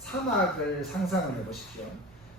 사막을 상상을 해보십시오.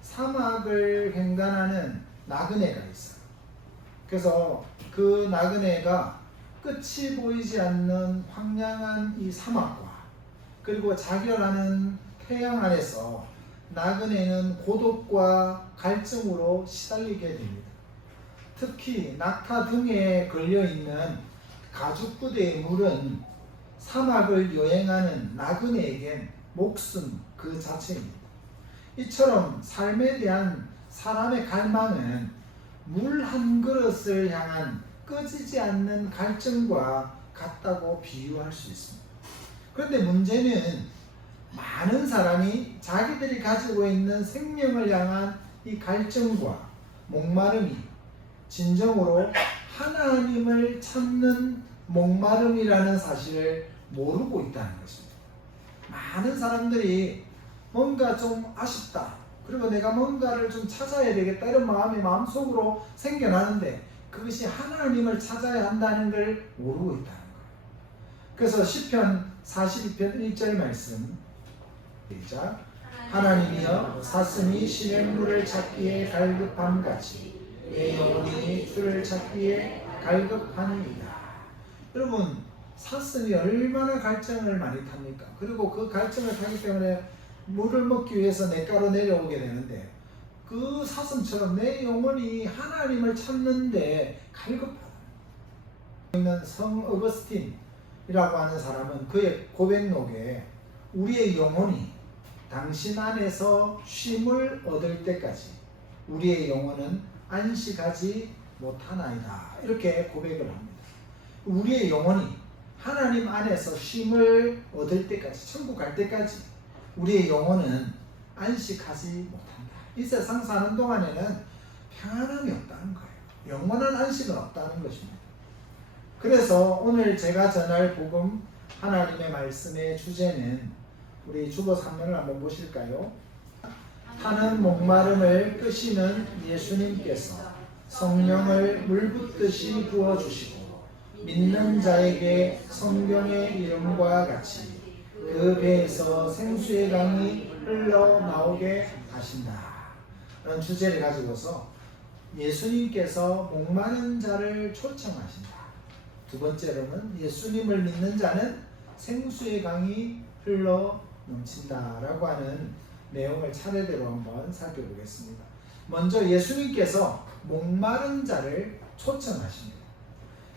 사막을 횡단하는 나그네가 있어요. 그래서 그 나그네가 끝이 보이지 않는 황량한 이 사막과 그리고 자결하는 태양 아래서 나그네는 고독과 갈증으로 시달리게 됩니다. 특히 낙타 등에 걸려있는 가죽부대의 물은 사막을 여행하는 나그네에겐 목숨 그 자체입니다. 이처럼 삶에 대한 사람의 갈망은 물 한 그릇을 향한 꺼지지 않는 갈증과 같다고 비유할 수 있습니다. 그런데 문제는 많은 사람이 자기들이 가지고 있는 생명을 향한 이 갈증과 목마름이 진정으로 하나님을 찾는 목마름이라는 사실을 모르고 있다는 것입니다. 많은 사람들이 뭔가 좀 아쉽다, 그리고 내가 뭔가를 좀 찾아야 되겠다 이런 마음이 마음속으로 생겨나는데 그것이 하나님을 찾아야 한다는 걸 모르고 있다는 거예요. 그래서 시편 42편 1절 말씀 시작. 하나님이여 사슴이 시냇물을 찾기에 갈급함같이 내 영혼이 주를 찾기에 갈급하니이다. 여러분, 사슴이 얼마나 갈증을 많이 탑니까? 그리고 그 갈증을 타기 때문에 물을 먹기 위해서 냇가로 내려오게 되는데 그 사슴처럼 내 영혼이 하나님을 찾는데 갈급하다. 있는 성 어거스틴이라고 하는 사람은 그의 고백록에 우리의 영혼이 당신 안에서 쉼을 얻을 때까지 우리의 영혼은 안식하지 못하나이다, 이렇게 고백을 합니다. 우리의 영혼이 하나님 안에서 쉼을 얻을 때까지, 천국 갈 때까지 우리의 영혼은 안식하지 못한다. 이 세상 사는 동안에는 평안함이 없다는 거예요. 영원한 안식은 없다는 것입니다. 그래서 오늘 제가 전할 복음 하나님의 말씀의 주제는, 우리 주보 3면을 한번 보실까요? 타는 목마름을 끄시는 예수님께서 성령을 물붓듯이 부어주시고 믿는 자에게 성경의 이름과 같이 그 배에서 생수의 강이 흘러나오게 하신다 라는 주제를 가지고서 예수님께서 목마른 자를 초청하신다. 두 번째로는 예수님을 믿는 자는 생수의 강이 흘러 넘친다 라고 하는 내용을 차례대로 한번 살펴보겠습니다. 먼저 예수님께서 목마른 자를 초청하십니다.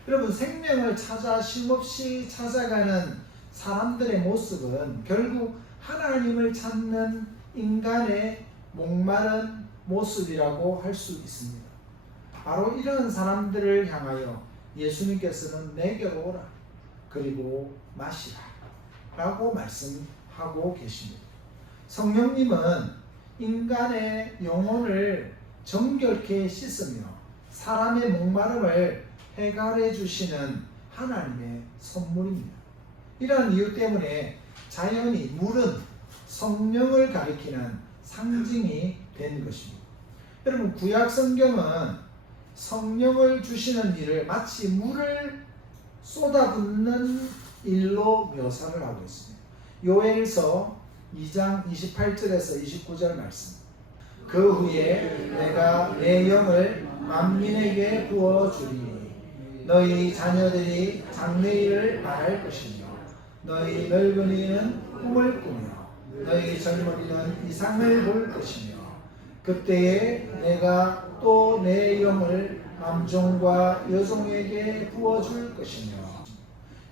여러분, 생명을 찾아 쉼없이 찾아가는 사람들의 모습은 결국 하나님을 찾는 인간의 목마른 모습이라고 할 수 있습니다. 바로 이런 사람들을 향하여 예수님께서는 내게로 오라, 그리고 마시라 라고 말씀하고 계십니다. 성령님은 인간의 영혼을 정결케 씻으며 사람의 목마름을 해결해 주시는 하나님의 선물입니다. 이러한 이유 때문에 자연히 물은 성령을 가리키는 상징이 된 것입니다. 여러분, 구약 성경은 성령을 주시는 일을 마치 물을 쏟아붓는 일로 묘사를 하고 있습니다. 요엘서 2장 28절에서 29절 말씀. 그 후에 내가 내 영을 만민에게 부어주리니 너희 자녀들이 장래일을 말할 것이며 너희 늙은이는 꿈을 꾸며 너희 젊은이는 이상을 볼 것이며 그때에 내가 또 내 영을 남종과 여종에게 부어줄 것이며.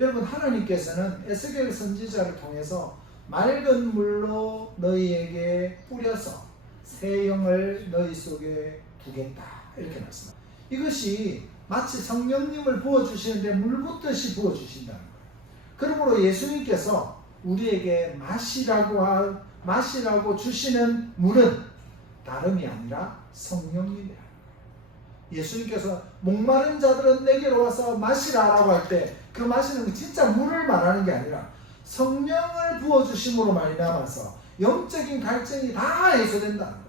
여러분, 하나님께서는 에스겔 선지자를 통해서 맑은 물로 너희에게 뿌려서 새 영을 너희 속에 두겠다, 이렇게 말씀합니다. 이것이 마치 성령님을 부어주시는데 물붓듯이 부어주신다는 거예요. 그러므로 예수님께서 우리에게 마시라고 주시는 물은 다름이 아니라 성령님이라는 거예요. 예수님께서 목마른 자들은 내게로 와서 마시라라고 할 때 그 마시는 게 진짜 물을 말하는 게 아니라 성령을 부어주심으로 말미암아서 영적인 갈증이 다 해소된다는 거예요.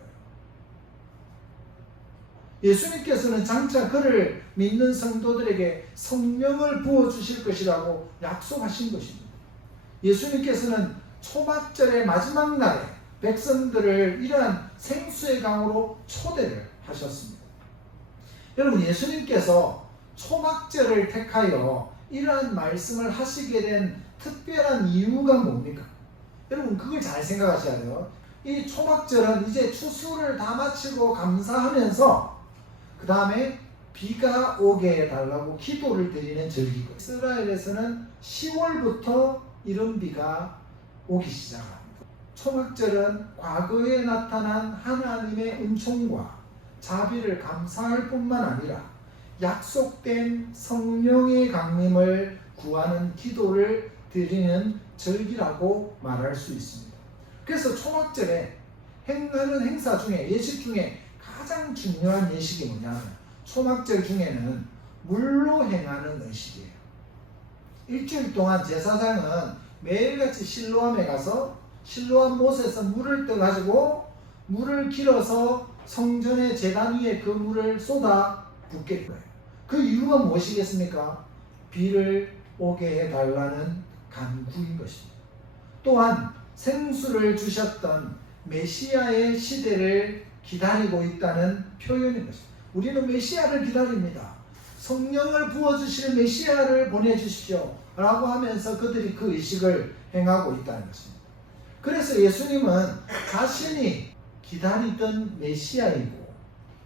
예수님께서는 장차 그를 믿는 성도들에게 성령을 부어주실 것이라고 약속하신 것입니다. 예수님께서는 초막절의 마지막 날에 백성들을 이러한 생수의 강으로 초대를 하셨습니다. 여러분, 예수님께서 초막절을 택하여 이러한 말씀을 하시게 된 특별한 이유가 뭡니까? 여러분, 그걸 잘 생각하셔야 돼요. 이 초막절은 이제 추수를 다 마치고 감사하면서 그 다음에 비가 오게 해달라고 기도를 드리는 절기고, 이스라엘에서는 10월부터 이런 비가 오기 시작합니다. 초막절은 과거에 나타난 하나님의 은총과 자비를 감사할 뿐만 아니라 약속된 성령의 강림을 구하는 기도를 드리는 절기라고 말할 수 있습니다. 그래서 초막절에 행하는 행사 중에, 예식 중에 가장 중요한 예식이 뭐냐면 초막절 중에는 물로 행하는 의식이에요. 일주일 동안 제사장은 매일같이 실로암에 가서 실로암 못에서 물을 떠가지고 물을 길어서 성전의 제단 위에 그 물을 쏟아 붓게 거예요. 그 이유가 무엇이겠습니까? 비를 오게 해달라는 간구인 것입니다. 또한 생수를 주셨던 메시아의 시대를 기다리고 있다는 표현인 것입니다. 우리는 메시아를 기다립니다. 성령을 부어주실 메시아를 보내주십시오 라고 하면서 그들이 그 의식을 행하고 있다는 것입니다. 그래서 예수님은 자신이 기다리던 메시아이고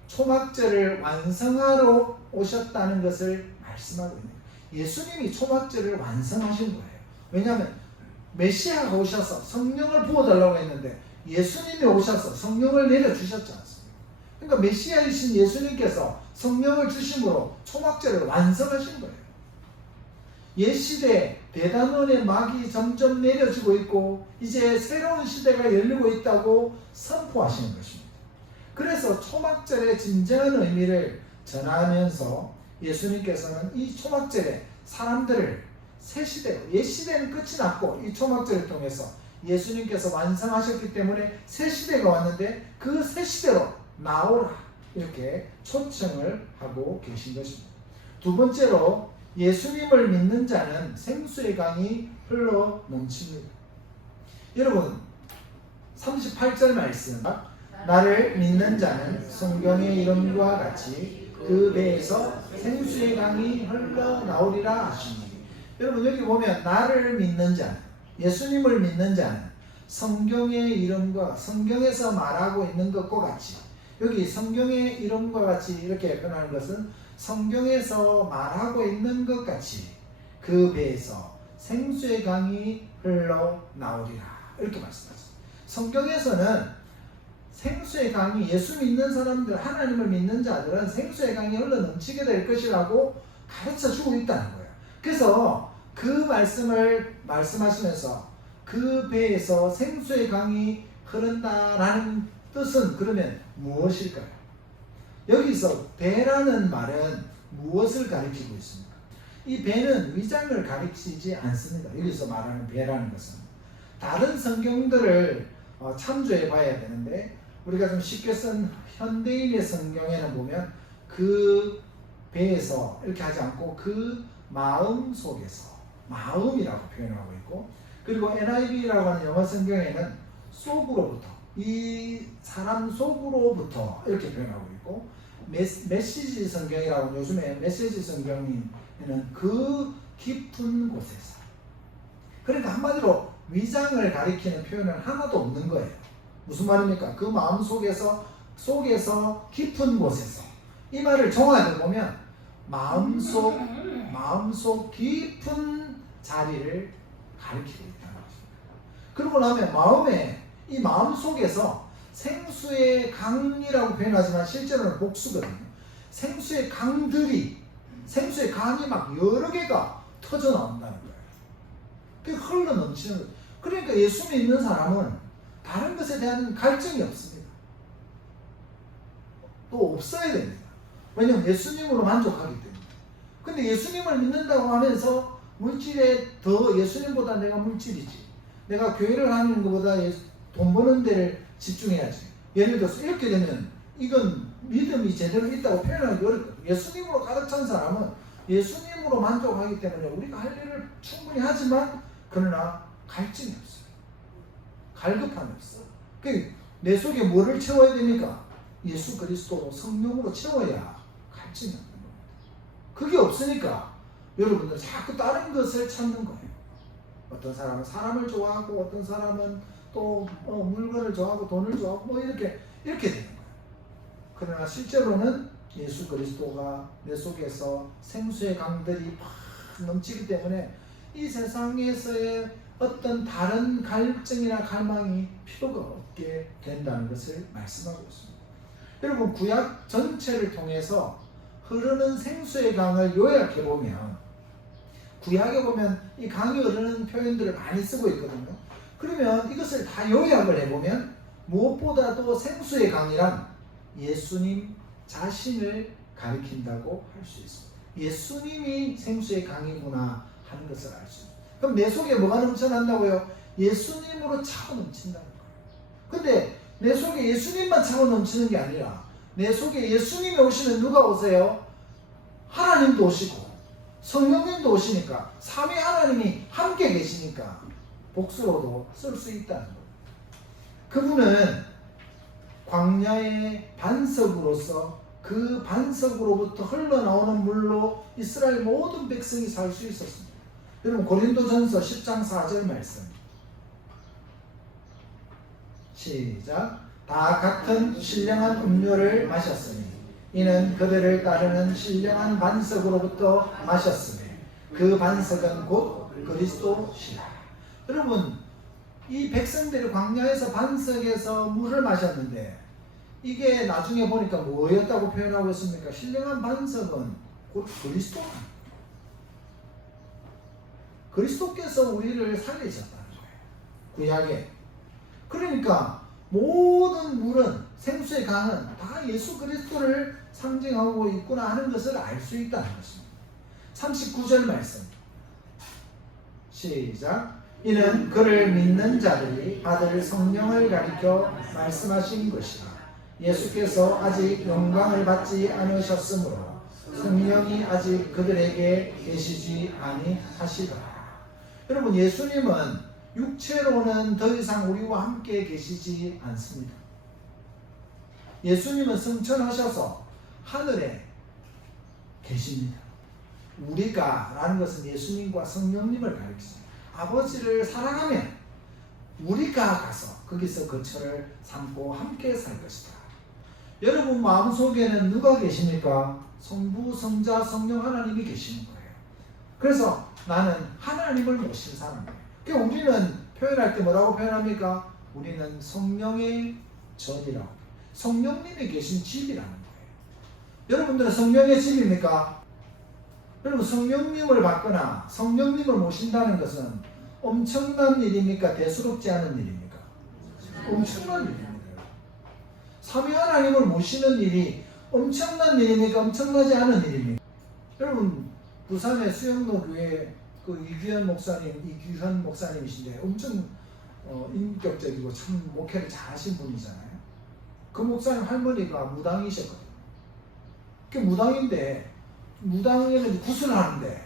초막절을 완성하러 오셨다는 것을 말씀하고 있는 거예요. 예수님이 초막절을 완성하신 거예요. 왜냐하면 메시아가 오셔서 성령을 부어달라고 했는데 예수님이 오셔서 성령을 내려주셨지 않습니까? 그러니까 메시아이신 예수님께서 성령을 주심으로 초막절을 완성하신 거예요. 옛시대 대단원의 막이 점점 내려지고 있고 이제 새로운 시대가 열리고 있다고 선포하시는 것입니다. 그래서 초막절의 진정한 의미를 전하면서 예수님께서는 이 초막절에 사람들을 새 시대로, 옛 시대는 끝이 났고 이 초막절을 통해서 예수님께서 완성하셨기 때문에 새 시대가 왔는데 그 새 시대로 나오라, 이렇게 초청을 하고 계신 것입니다. 두 번째로, 예수님을 믿는 자는 생수의 강이 흘러 넘칩니다. 여러분, 38절 말씀, 나를 믿는 자는 성경의 이름과 같이 그 배에서 생수의 강이 흘러나오리라 하시니, 여러분 여기 보면 나를 믿는 자, 예수님을 믿는 자는 성경의 이름과 성경에서 말하고 있는 것과 같이, 여기 성경의 이름과 같이 이렇게 표현하는 것은 성경에서 말하고 있는 것 같이 그 배에서 생수의 강이 흘러나오리라, 이렇게 말씀하셨습니다. 성경에서는 생수의 강이, 예수 믿는 사람들, 하나님을 믿는 자들은 생수의 강이 흘러넘치게 될 것이라고 가르쳐 주고 있다는 거예요. 그래서 그 말씀을 말씀하시면서 그 배에서 생수의 강이 흐른다라는 뜻은 그러면 무엇일까요? 여기서 배라는 말은 무엇을 가리키고 있습니까? 이 배는 위장을 가리키지 않습니다. 여기서 말하는 배라는 것은 다른 성경들을 참조해 봐야 되는데, 우리가 좀 쉽게 쓴 현대인의 성경에는 보면 그 배에서 이렇게 하지 않고 그 마음 속에서, 마음이라고 표현하고 있고, 그리고 NIV라고 하는 영어 성경에는 속으로부터, 이 사람 속으로부터 이렇게 표현하고 있고, 메시지 성경이라고, 요즘에 메시지 성경에는 그 깊은 곳에서, 그러니까 한마디로 위장을 가리키는 표현은 하나도 없는 거예요. 무슨 말입니까? 그 마음 속에서 깊은 곳에서, 이 말을 종합해 보면 마음속 깊은 자리를 가리키고 있다는 것입니다. 그러고 나면 이 마음 속에서 생수의 강이라고 표현하지만 실제로는 복수거든요. 생수의 강이 막 여러 개가 터져 나온다는 거예요. 그게 흘러 넘치는 거예요. 그러니까 예수 믿는 사람은 다른 것에 대한 갈증이 없습니다. 또 없어야 됩니다. 왜냐하면 예수님으로 만족하기 때문에. 근데 예수님을 믿는다고 하면서 물질에 더, 예수님보다 내가 물질이지, 내가 교회를 하는 것보다 돈 버는 데를 집중해야지, 예를 들어서 이렇게 되면 이건 믿음이 제대로 있다고 표현하기 어렵거든요. 예수님으로 가득 찬 사람은 예수님으로 만족하기 때문에 우리가 할 일을 충분히 하지만 그러나 갈증이 없어요. 갈급함이 없어. 내 속에 뭐를 채워야 됩니까? 예수 그리스도로 성령으로 채워야 갈증이 없는 겁니다. 그게 없으니까 여러분들 자꾸 다른 것을 찾는 거예요. 어떤 사람은 사람을 좋아하고 어떤 사람은 또 물건을 좋아하고 돈을 좋아하고 뭐 이렇게 되는 거예요. 그러나 실제로는 예수 그리스도가 내 속에서 생수의 강들이 팍 넘치기 때문에 이 세상에서의 어떤 다른 갈증이나 갈망이 필요가 없게 된다는 것을 말씀하고 있습니다. 여러분, 구약 전체를 통해서 흐르는 생수의 강을 요약해 보면, 구약에 보면 이 강이 흐르는 표현들을 많이 쓰고 있거든요. 그러면 이것을 다 요약을 해보면 무엇보다도 생수의 강이란 예수님 자신을 가리킨다고 할 수 있습니다. 예수님이 생수의 강이구나 하는 것을 알 수 있습니다. 그럼 내 속에 뭐가 넘쳐난다고요? 예수님으로 차고 넘친다는 거예요. 근데 내 속에 예수님만 차고 넘치는 게 아니라 내 속에 예수님이 오시면 누가 오세요? 하나님도 오시고 성령님도 오시니까 삼위 하나님이 함께 계시니까 복수로도 쓸 수 있다는 거예요. 그분은 광야의 반석으로서 그 반석으로부터 흘러나오는 물로 이스라엘 모든 백성이 살 수 있었습니다. 여러분, 고린도전서 10장 4절 말씀 시작. 다 같은 신령한 음료를 마셨으니 이는 그들을 따르는 신령한 반석으로부터 마셨으니 그 반석은 곧 그리스도시라. 여러분, 이 백성들이 광야에서 반석에서 물을 마셨는데 이게 나중에 보니까 뭐였다고 표현하고 있습니까? 신령한 반석은 곧 그리스도다. 그리스도께서 우리를 살리셨다는 거예요. 구약에. 그러니까 모든 물은, 생수의 강은 다 예수 그리스도를 상징하고 있구나 하는 것을 알 수 있다는 것입니다. 39절 말씀 시작. 이는 그를 믿는 자들이 받을 성령을 가리켜 말씀하신 것이라. 예수께서 아직 영광을 받지 않으셨으므로 성령이 아직 그들에게 계시지 아니하시더라. 여러분, 예수님은 육체로는 더 이상 우리와 함께 계시지 않습니다. 예수님은 승천하셔서 하늘에 계십니다. 우리가 라는 것은 예수님과 성령님을 가리킵니다. 아버지를 사랑하면 우리가 가서 거기서 거처를 삼고 함께 살 것이다. 여러분 마음속에는 누가 계십니까? 성부, 성자, 성령 하나님이 계시는 거예요. 그래서 나는 하나님을 모신 사람이에요. 그러니까 우리는 표현할 때 뭐라고 표현합니까? 우리는 성령의 전이라고, 성령님이 계신 집이라는 거예요. 여러분들은 성령의 집입니까? 여러분, 성령님을 받거나 성령님을 모신다는 것은 엄청난 일입니까? 대수롭지 않은 일입니까? 엄청난 일입니다. 삼위 하나님을 모시는 일이 엄청난 일입니까? 엄청나지 않은 일입니까? 여러분, 부산의 수영로 교회 그 이규현 목사님이신데 엄청 인격적이고 참 목회를 잘하신 분이잖아요. 그 목사님 할머니가 무당이셨거든요. 그 무당인데 무당에는 굿을 하는데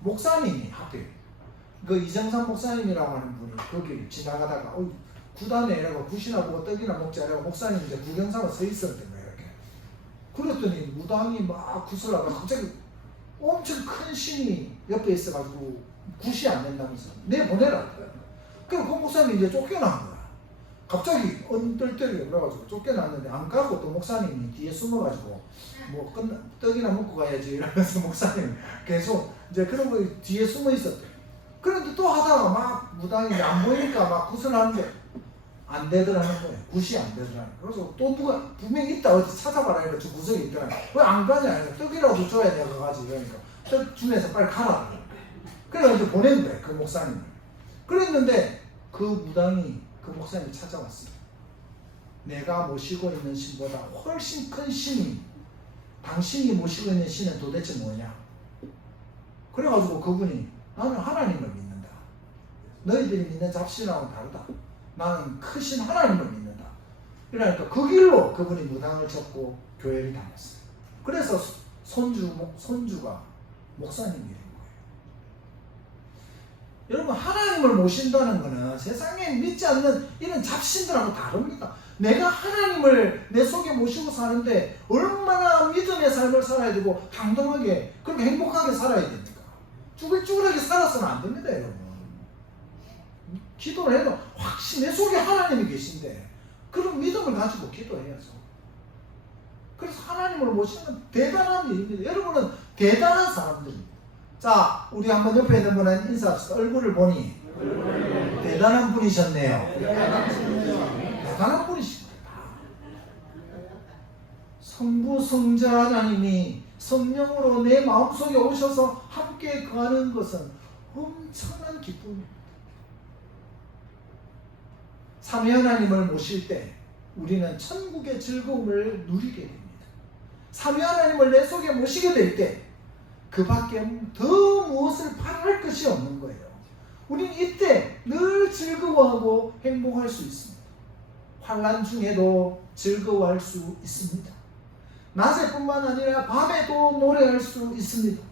목사님이 하필 그 이정삼 목사님이라고 하는 분이 거기 지나가다가 구단에 이라고 굿이나 보고 떡이나 먹자 이라고 목사님 이제 구경 삼아 서 있었던 거예요. 이렇게. 그랬더니 무당이 막 굿을 하다가 갑자기 엄청 큰 신이 옆에 있어가지고 굿이 안 된다면서 내보내라. 그럼 그 목사님이 이제 쫓겨난 거야. 갑자기 언떨떨게 그래가지고 쫓겨났는데 안 가고 또 목사님이 뒤에 숨어가지고 뭐 떡이나 먹고 가야지 이러면서 목사님 계속 이제 그런 거 뒤에 숨어 있었대. 그런데 또 하다가 막 무당이 안 보이니까 막 굿을 하는데 안 되더라는 거예요. 굿이 안 되더라는 거예요. 그래서 또 누가 분명히 있다 어디 찾아봐라 이러니까 저 구석에 있더라. 왜 안 가냐 이러니까 떡이라도 줘야 내가 가지 이러니까 떡 주면서 빨리 가라. 그래서 이제 보낸 거예요. 그 목사님을. 그랬는데 그 무당이 그 목사님이 찾아왔어요. 내가 모시고 있는 신보다 훨씬 큰 신이, 당신이 모시고 있는 신은 도대체 뭐냐? 그래가지고 그분이 나는 하나님을 믿는다. 너희들이 믿는 잡신하고는 다르다. 나는 크신 하나님을 믿는다. 그러니까 그 길로 그분이 무당을 접고 교회를 다녔어요. 그래서 손주가 목사님이 된 거예요. 여러분, 하나님을 모신다는 것은 세상에 믿지 않는 이런 잡신들하고 다릅니다. 내가 하나님을 내 속에 모시고 사는데 얼마나 믿음의 삶을 살아야 되고 당당하게 그렇게 행복하게 살아야 됩니까? 쭈글쭈글하게 살아서는 안 됩니다, 여러분. 기도를 해도 확실히 내 속에 하나님이 계신데 그런 믿음을 가지고 기도해야죠. 그래서 하나님을 모시는 대단한 일입니다. 여러분은 대단한 사람들입니다. 자, 우리 한번 옆에 있는 분은 인사합시다. 얼굴을 보니 대단한 분이셨네요. 대단한 분이십니다. 성부 성자 하나님이 성령으로 내 마음속에 오셔서 함께 거하는 것은 엄청난 기쁨입니다. 삼위 하나님을 모실 때 우리는 천국의 즐거움을 누리게 됩니다. 삼위 하나님을 내 속에 모시게 될 때 그 밖에 더 무엇을 바랄 것이 없는 거예요. 우리는 이때 늘 즐거워하고 행복할 수 있습니다. 환난 중에도 즐거워할 수 있습니다. 낮에뿐만 아니라 밤에도 노래할 수 있습니다.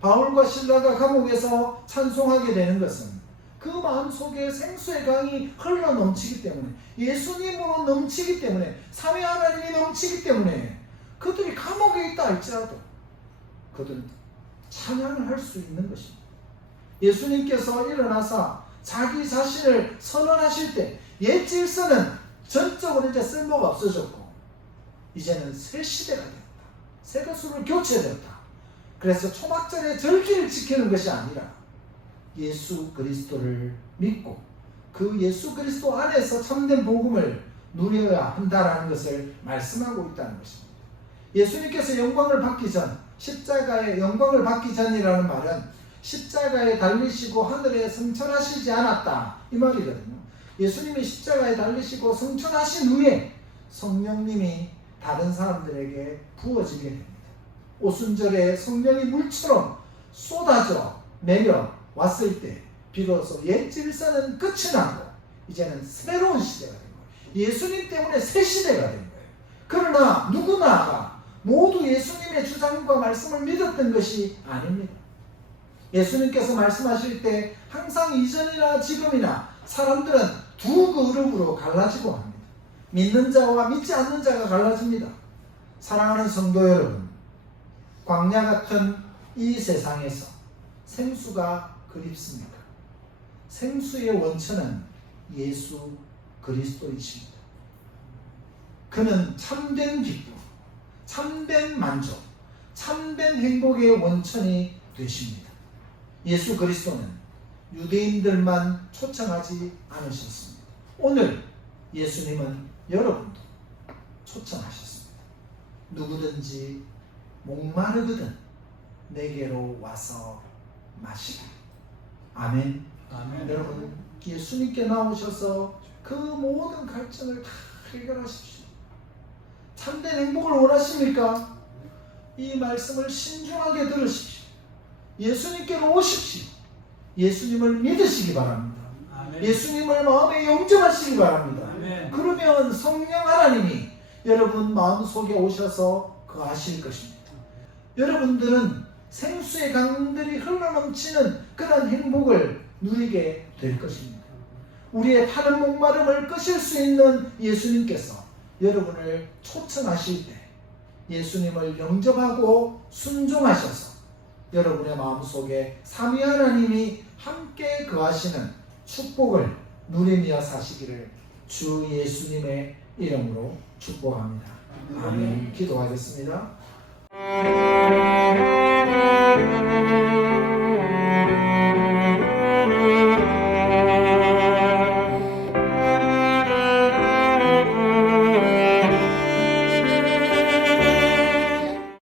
바울과 실라가 감옥에서 찬송하게 되는 것은 그 마음속에 생수의 강이 흘러 넘치기 때문에, 예수님으로 넘치기 때문에, 삼위 하나님이 넘치기 때문에 그들이 감옥에 있다 할지라도 그들은 찬양을 할 수 있는 것입니다. 예수님께서 일어나서 자기 자신을 선언하실 때 옛 질서는 전적으로 이제 쓸모가 없어졌고 이제는 새 시대가 되었다. 새 것으로 교체되었다. 그래서 초막절의 절기를 지키는 것이 아니라 예수 그리스도를 믿고 그 예수 그리스도 안에서 참된 복음을 누려야 한다라는 것을 말씀하고 있다는 것입니다. 예수님께서 영광을 받기 전, 십자가의 영광을 받기 전이라는 말은 십자가에 달리시고 하늘에 승천하시지 않았다 이 말이거든요. 예수님이 십자가에 달리시고 승천하신 후에 성령님이 다른 사람들에게 부어지게 됩니다. 오순절에 성령이 물처럼 쏟아져 내려왔을 때 비로소 옛 질서는 끝이 나고 이제는 새로운 시대가 된 거예요. 예수님 때문에 새 시대가 된 거예요. 그러나 누구나가 모두 예수님의 주장과 말씀을 믿었던 것이 아닙니다. 예수님께서 말씀하실 때 항상 이전이나 지금이나 사람들은 두 그룹으로 갈라지고 합니다. 믿는 자와 믿지 않는 자가 갈라집니다. 사랑하는 성도 여러분, 광야 같은 이 세상에서 생수가 그립습니까? 생수의 원천은 예수 그리스도이십니다. 그는 참된 기쁨, 참된 만족, 참된 행복의 원천이 되십니다. 예수 그리스도는 유대인들만 초청하지 않으셨습니다. 오늘 예수님은 여러분도 초청하셨습니다. 누구든지 목마르거든 내게로 와서 마시라. 아멘. 아멘. 여러분, 예수님께 나오셔서 그 모든 갈증을 다 해결하십시오. 참된 행복을 원하십니까? 이 말씀을 신중하게 들으십시오. 예수님께로 오십시오. 예수님을 믿으시기 바랍니다. 아멘. 예수님을 마음에 영접하시기 바랍니다. 아멘. 그러면 성령 하나님이 여러분 마음속에 오셔서 거하실 것입니다. 여러분들은 생수의 강들이 흘러넘치는 그런 행복을 누리게 될 것입니다. 우리의 타는 목마름을 끄실 수 있는 예수님께서 여러분을 초청하실 때 예수님을 영접하고 순종하셔서 여러분의 마음속에 삼위 하나님이 함께 거하시는 축복을 누리며 사시기를 주 예수님의 이름으로 축복합니다. 아멘. 기도하겠습니다.